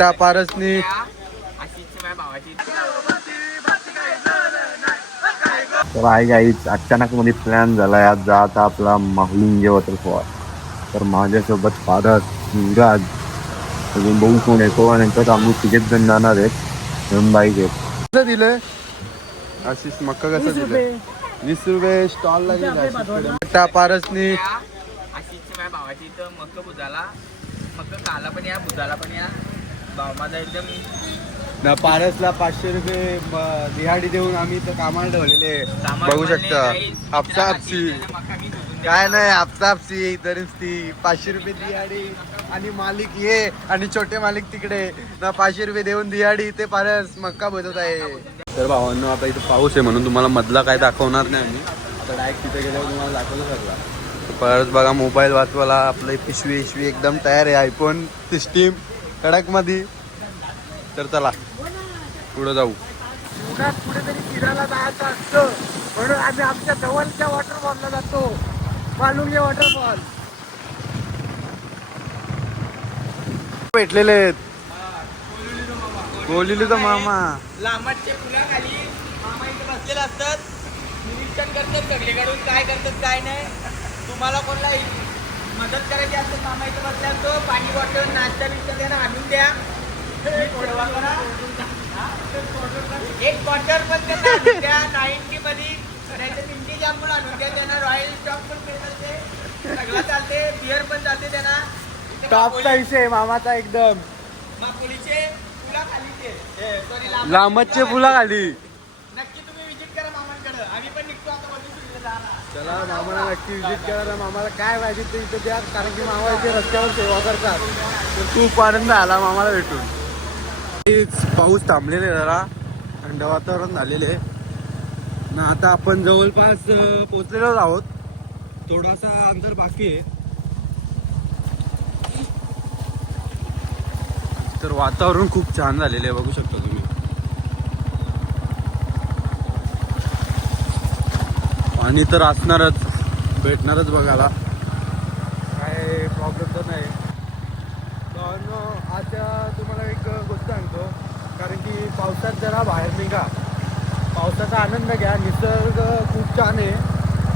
वाटतं पारसनी तर आहे गाईच अचानक मध्ये प्लॅन झालाय आज जाता आपला माहुलिंगे वॉटरफॉल. तर माझ्यासोबत पारस युवराज अजून बघू कोण येतो आणि नंतर आम्ही तिघेच जण जाणार आहेत. दोन बाईक आहेत. कसं दिलंय आशिष मक्का कसं दिलं? 20 रुपये स्टॉल लागेल. पारसनी आशिषच्या माझ्या भावाची इथं मक्क बुजाला मक्क काला पण या बुजाला पण या भाव माझा एकदम पारसला 500 रुपये दिहाडी देऊन आम्ही इथं कामाला ठेवलेले बघू शकता. हापसा हापसी काय नाही, हापसा हापसी तरीच ती 500 रुपये दिहाडी आणि मालिक ये आणि छोटे मालिक तिकडे ना 500 रुपये देऊन दिहाडी ते पारस मक्का बसत आहे. तर भावांनो आता इथं पाऊस आहे म्हणून तुम्हाला मधला काय दाखवणार नाही आम्ही. आता डायरेक्ट तिथे गेल्यावर तुम्हाला दाखवलं सगळं. परत बघा मोबाईल वाचवायला आपलं पिशवी एकदम तयार आहे. आयफोन सिस्टीम कडक मध्ये. तर चला पुढे जाऊ. कुठेतरी फिरायला जायचं असतं म्हणून आम्ही आमच्या जवळच्या वॉटरफॉलला जातो, मालुंगे वॉटरफॉल. भेटलेले बोलिले मामा लांबटच्या फुलाखाली मामा इथे बसलेले असतात, निरीक्षण करतात सगळीकडून काय करतात काय नाही. तुम्हाला कोणाला मदत करायची असते मामा इथे बसले असतो. पाणी बॉटल नाश्ता बिस्टा त्यांना आणून द्या. एक क्वार्टर पण त्यांना आणून द्या. 90 मध्ये करायचं मिंटी जाम पण आणून द्या त्यांना. रॉयल स्टॉक पण मिळतात, ते सगळं चालते. बिअर पण चालते त्यांना. टॉपचा विषय मामाचा एकदम. मापोलीचे फुलाखाली लांबचे फुला खाली. नक्की तुम्ही विजिट करा मामांकडे. आम्ही पण निघतो आता वरती जाणार. चला मामाला नक्की विजिट करायला. मामाला काय पाहिजे ते इथं द्या, कारण की मामा इथे रस्त्यावर सेवा करतात. तर खूप आनंद आला मामाला भेटून. पाऊस थांबलेले जरा थंड वातावरण झालेले ना. आता आपण जवळपास पोचलेलोच आहोत. थोडासा अंतर बाकी आहे. तर वातावरण खूप छान झालेलं आहे बघू शकता तुम्ही. पाणी तर असणारच, भेटणारच बघायला, काय प्रॉब्लेम तर नाही. आज तुम्हाला एक गोष्ट सांगतो, कारण की पावसात जरा बाहेर निघा, पावसाचा आनंद घ्या. निसर्ग खूप छान आहे.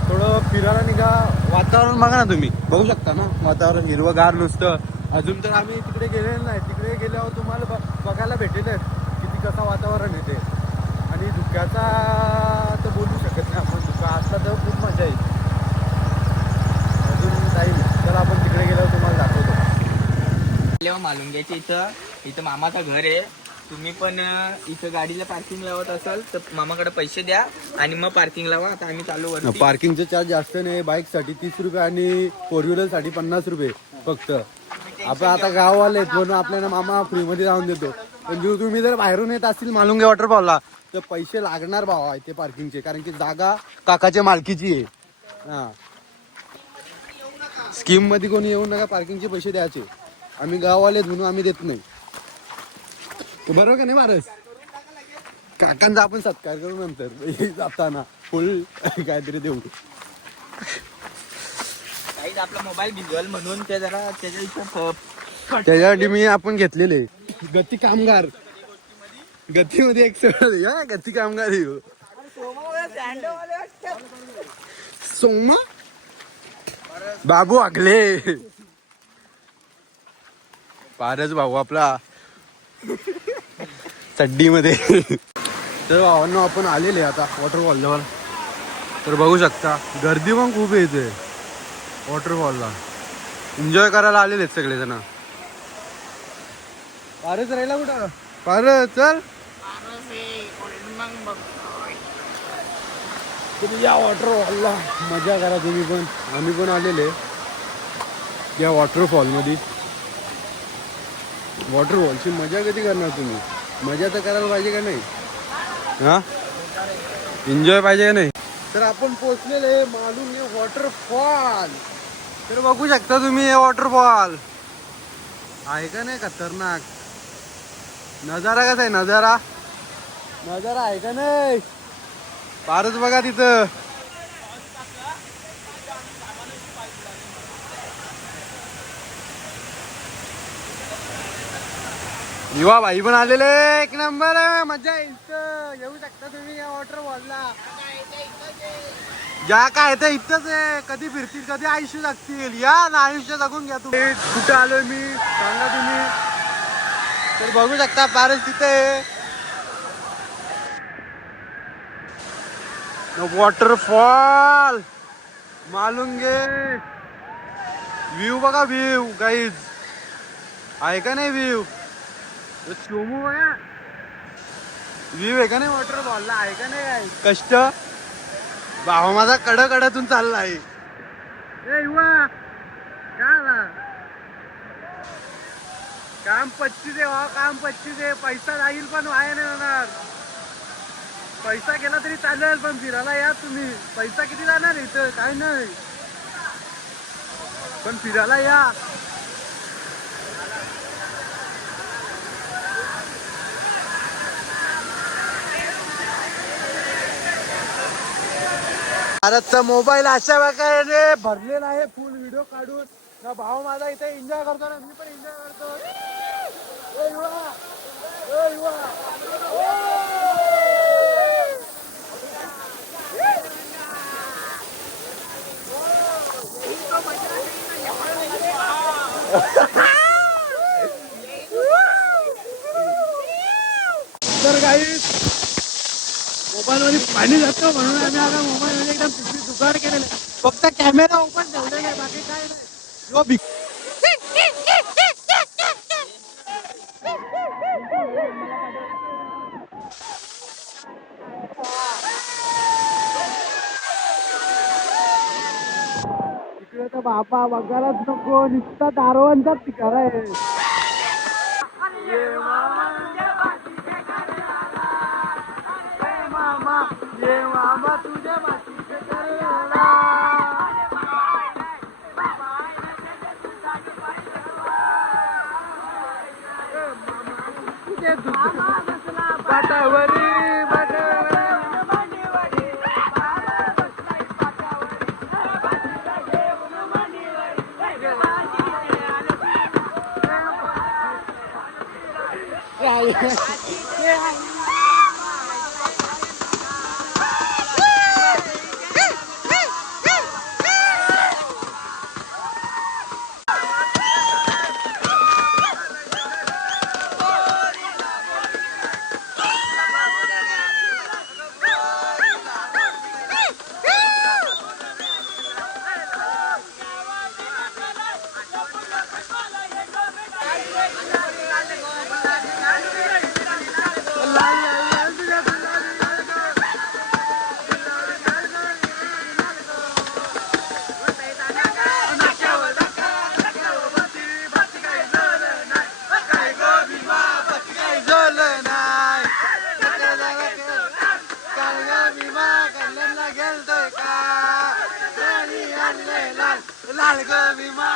थोडं फिरायला निघा. वातावरण बघा ना तुम्ही, बघू शकता ना वातावरण हिरवंगार नुसतं. अजून तर आम्ही तिकडे गेलेलो नाही. तिकडे गेल्यावर तुम्हाला बघायला भेटेलच किती कसं वातावरण येते. आणि धुक्याचा तर बोलू शकत नाही आपण. धुका असला तर खूप मजा येईल. अजून जाईल. चला आपण तिकडे गेल्यावर तुम्हाला दाखवतो. मालुंग्याच्या इथं मामाचं घर आहे. तुम्ही पण इथं गाडीला पार्किंग लावत असाल तर मामाकडे पैसे द्या आणि मग पार्किंग लावा. आता आम्ही चालू वरती. पार्किंगचे चार्ज जास्त नाही. बाईकसाठी 30 रुपये आणि 4 व्हीलरसाठी 50 रुपये फक्त. आपण आता गाववाले म्हणून आपल्याला मामा फ्रीमध्ये जाऊन देतो. पण जर तुम्ही जर बाहेरून येत असतील मालुंगे वॉटरफॉलला तर पैसे लागणार भावा इथे पार्किंगचे, कारण की जागा काकाच्या मालकीची आहे. हा, स्कीम मध्ये कोणी येऊ नका, पार्किंगचे पैसे द्यायचे. आम्ही गाववाले म्हणून आम्ही देत नाही. बरोबर का नाही मारस? काकांचा आपण सत्कार करू नंतर जाताना फुल काहीतरी देऊ. काहीच आपला मोबाईल भिजवल म्हणून ते जरा त्याच्यासाठी मी आपण घेतलेले गती कामगार. गतीमध्ये एक सगळं गती कामगार सोमा बाबू आगले पारस भाऊ आपला चड्डी मध्ये. तर भावांना आपण आलेले आता वॉटरफॉल जवळ. तर बघू शकता गर्दी पण खूप येते वॉटरफॉलला. एन्जॉय करायला आलेले आहेत सगळेजण. पारस राहिला कुठं? पारस चल तुम्ही या वॉटरफॉलला मजा करा तुम्ही पण. आम्ही पण आलेले या वॉटरफॉल मध्ये. वॉटरफॉलची मजा कधी करणार तुम्ही? मजा तर करायला पाहिजे का नाही? हा, एन्जॉय पाहिजे का नाही? तर आपण पोचलेले मालुंगे वॉटरफॉल. तर बघू शकता तुम्ही हे वॉटरफॉल आहे का नाही खतरनाक. नजारा कसा आहे? नजारा आहे का नाही? फारच बघा तिथं. युवा भाई पण आलेले एक नंबर मजा इथं येऊ शकता तुम्ही या वॉटरफॉलला. ज्या काय ते इथंच आहे, कधी फिरतील कधी आयुष्य जगतील. या ना आयुष्य जगून घ्या तुम्ही. कुठे आलोय मी सांगा तुम्ही. तर बघू शकता पारच तिथे वॉटरफॉल मालुंगे. व्ह्यू बघा व्ह्यू गाईज, आहे का नाही व्ह्यू. चोमू बघा व्ह्यू आहे का नाही वॉटरफॉलला, आहे का नाही. आहे कष्ट भावा माझा कडकडतून चालला आहे. ए युवा काय काम 25 आहे भावा, काम 25 आहे. पैसा जाईल पण वाया नाही होणार. पैसा गेला तरी चालेल पण फिरायला या तुम्ही. पैसा किती जाणार इथं काय नाही, पण फिरायला या. भारतचा मोबाईल अशा प्रकारे भरलेला आहे फुल व्हिडिओ काढून. ना भाव माझा इथे एन्जॉय करतो ना मी पण एन्जॉय करतो. ए युवा, ए युवा. तर गाईस मोबाईल मध्ये पाणी जातं म्हणून आम्ही आता मोबाईल मध्ये एकदम पिशवी जुगाड केलेलं आहे. फक्त कॅमेरा ओपन ठेवलेला आहे, बाकी काय नाही. इकडे तर बापा बघायलाच नको, नुसता दारवांचाच ठिकाण आहे. ये मामा तुझ्या मातीचे करायला. बाटावरी लाल गो विमा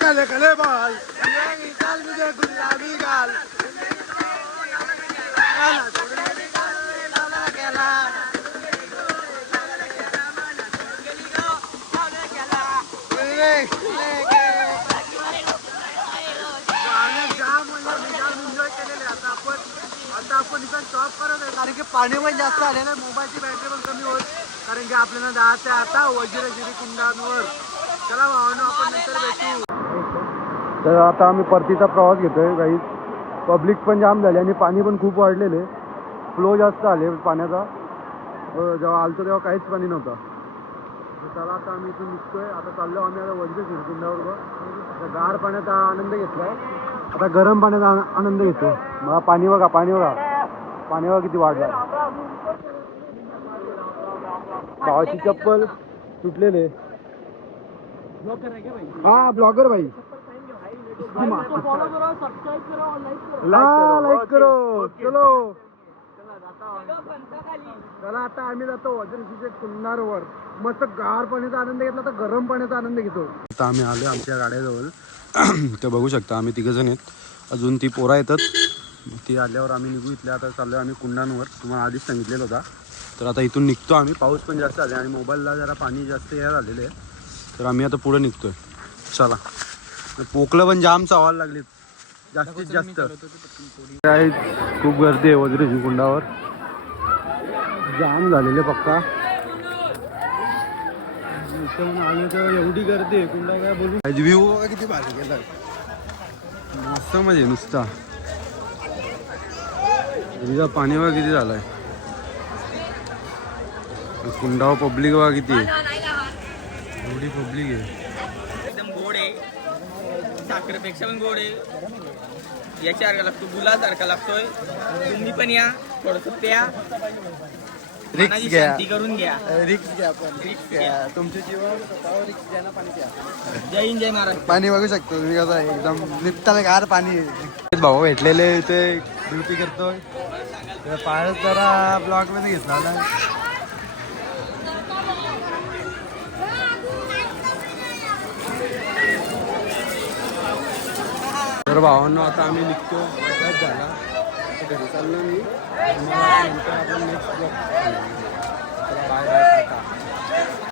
कले कले बाल मुझे गुलाबी गाल. आता आपण इथं स्टॉप करत आहे कारण की पाणी पण जास्त आले ना, मोबाईलची बॅटरी पण कमी होत. कारण की आपल्याला जायचं आता वज्रगिरी कुंडांवर. चला भावांनो आपण नंतर भेटू. तर आता आम्ही परतीचा प्रवास घेतोय काही. पब्लिक पण जाम झाली आणि पाणी पण खूप वाढलेले, फ्लो जास्त आले पाण्याचा. जेव्हा आलतो तेव्हा काहीच पाणी नव्हतं. चला आता आम्ही इथून निघतोय. आता चाललो आम्ही आता वज्रगिरी कुंडावर. आता गार पाण्याचा आनंद घेतलाय, आता गरम पाण्याचा आनंद घेतो. मला पाणी बघा, पाणी बघा, पाणी बघा किती वाढलं. भावाची चप्पल तुटलेले. हा ब्लॉगर भाई, लाईक करो. चलो चला आता आम्ही जातो वज्रशीच्या कुन्नारवर. मस्त गार पाण्याचा आनंद घेतला तर गरम पाण्याचा आनंद घेतो. आता आम्ही आलो आमच्या गाड्याजवळ. ते बघू शकता आम्ही तिघजण आहेत. अजून ती पोरा येतात. ती आल्यावर आम्ही निघू. इथले आता चाललो आम्ही कुंडांवर. तुम्हाला आधीच सांगितलेलं होता. तर आता इथून निघतो आम्ही. पाऊस पण जास्त आले आणि मोबाईलला जरा पाणी जास्त यायला झालेलं आहे. तर आम्ही आता पुढे निघतोय. चला. पोकलं पण जाम चावायला लागली जास्तीत जास्त. खूप गर्दी आहे वज्रशी कुंडावर. जाम झालेले पक्का. इथं आलो तर एवढी गर्दी आहे कुंडा काय बोलू. व्ह्यू बघा किती भारी गेला. मस्त म्हणजे नुसता पाणी बघा किती झालंय. कुंडावर पब्लिक बघा किती आहे. एवढी पब्लिक आहे. एकदम गोड आहे. साखरेपेक्षा पण गोड आहे. याच्यासारखा लागतो गुलासारखा लागतोय. तुम्ही पण या थोडस प्या. रिक्स घ्या. शांती करून घ्या. रिक्स घ्या पण रिक्स घ्या. तुमच्या जीवन स्वतःवर रिक्स घ्या ना. पाणी प्या. जय हिंद जय महाराष्ट्र. पाणी बघू शकतो तुम्ही कसं आहे. एकदम निपताला गार पाणी. भाऊ भेटलेले ते ड्युटी करतोय. पायच जरा ब्लॉक मध्ये घेतला ना. तर भावांना आता आम्ही निघतो. झाला घरी चाललो मी. नंतर आपण नेक्स्ट ब्लॉग. Bye bye.